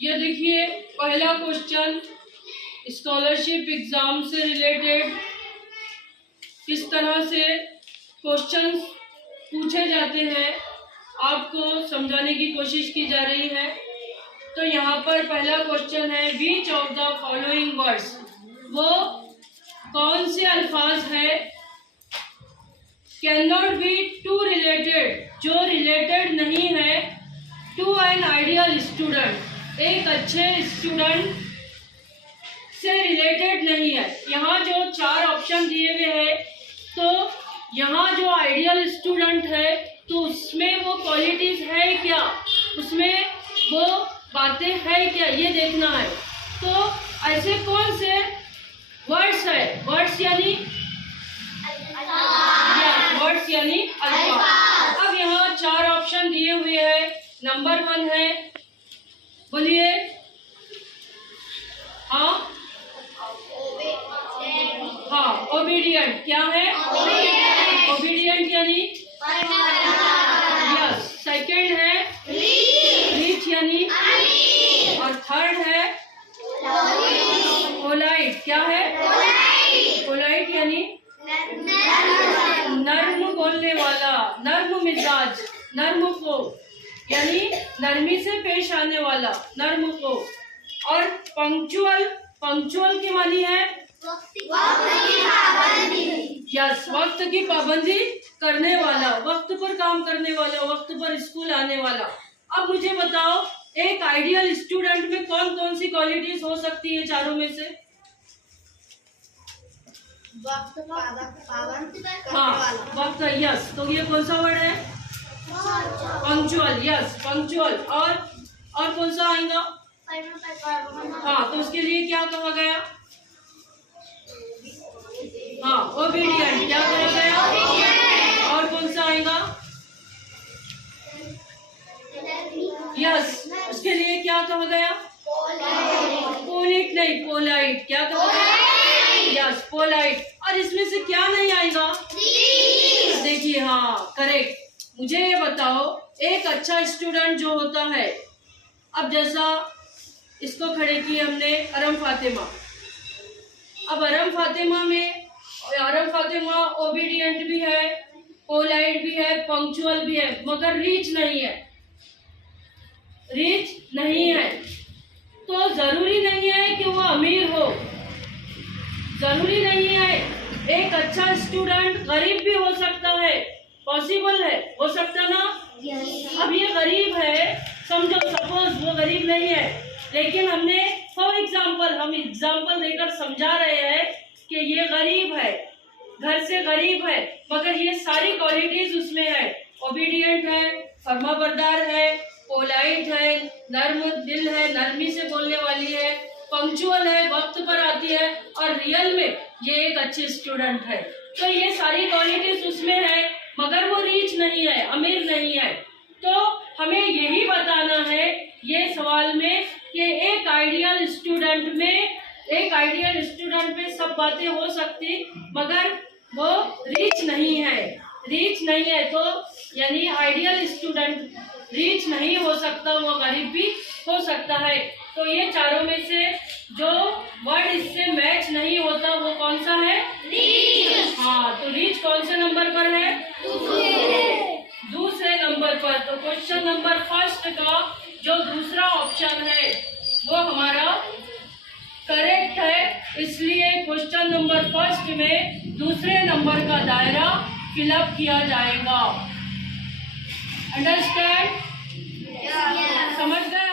ये देखिए पहला क्वेश्चन स्कॉलरशिप एग्जाम से रिलेटेड किस तरह से क्वेश्चंस पूछे जाते हैं आपको समझाने की कोशिश की जा रही है। तो यहाँ पर पहला क्वेश्चन है, which of the following words, वो कौन से अल्फाज है can not be to related, जो रिलेटेड नहीं है टू एन आइडियल स्टूडेंट, एक अच्छे स्टूडेंट से रिलेटेड नहीं है। यहाँ जो चार ऑप्शन दिए हुए हैं, तो यहाँ जो आइडियल स्टूडेंट है तो उसमें वो क्वालिटीज है क्या, उसमें वो बातें है क्या, ये देखना है। तो ऐसे कौन से वर्ड्स है, वर्ड्स यानी अल्फाज। अब यहाँ चार ऑप्शन दिए हुए हैं। नंबर 1 है, बोलिए, हाँ ओबीडियंट। क्या है ओबीडियंट यानी यस। सेकंड है रीच यानी, और थर्ड है पोलाइट। क्या है पोलाइट यानी नर्म बोलने वाला, नर्म मिजाज, नर्म को यानी नरमी से पेश आने वाला, नर्म को। और पंक्चुअल, पंक्चुअल की मानी है यस, वक्त की पाबंदी करने वाला, वक्त पर काम करने वाला, वक्त पर स्कूल आने वाला। अब मुझे बताओ, एक आइडियल स्टूडेंट में कौन कौन सी क्वालिटीज हो सकती है चारों में से? हाँ वक्त, यस। तो ये कौन सा वर्ड है? Punctual, yes punctual. और कौन सा आएगा? हाँ, तो उसके लिए क्या कहा गया? हाँ ओबीडियंट। क्या कहा गया? और कौन सा आएगा? यस, उसके लिए क्या कहा गया? पोलाइट नहीं, पोलाइट। क्या कहा गया? Yes polite. और इसमें से क्या नहीं आएगा? देखिए, हाँ करेक्ट। मुझे ये बताओ, एक अच्छा स्टूडेंट जो होता है, अब जैसा इसको खड़े किए हमने अरम फातिमा। अब अरम फातिमा ओबीडियंट भी है, पोलाइट भी है, पंक्चुअल भी है, मगर रीच नहीं है, रीच नहीं है। तो जरूरी नहीं है कि वो अमीर हो, जरूरी नहीं है। एक अच्छा स्टूडेंट गरीब भी हो सकता है, पॉसिबल है, हो सकता ना? अब ये गरीब है, समझो सपोज वो गरीब नहीं है, लेकिन हमने फॉर एग्जाम्पल, हम एग्जाम्पल देकर समझा रहे हैं कि ये गरीब है, घर से गरीब है, मगर ये सारी क्वालिटीज उसमें है। ओबीडियंट है, फर्माबरदार है, पोलाइट है, नर्म दिल है, नरमी से बोलने वाली है, पंक्चुअल है, वक्त पर आती है, और रियल में ये एक अच्छे स्टूडेंट है। तो ये सारी क्वालिटीज उसमें है, मगर वो रीच नहीं है, अमीर नहीं है। तो हमें यही बताना है ये सवाल में कि एक आइडियल स्टूडेंट में सब बातें हो सकती, मगर वो रीच नहीं है, रीच नहीं है। तो यानी आइडियल स्टूडेंट रीच नहीं हो सकता, वो गरीब भी हो सकता है। तो ये चारों में से जो वर्ड इससे मैच नहीं होता वो कौन सा है? रीच। हाँ, तो रीच कौन से नंबर पर है? दूसरे नंबर पर। तो क्वेश्चन नंबर फर्स्ट का जो दूसरा ऑप्शन है वो हमारा करेक्ट है, इसलिए क्वेश्चन नंबर फर्स्ट में दूसरे नंबर का दायरा फिलअप किया जाएगा। अंडरस्टैंड? समझ गए?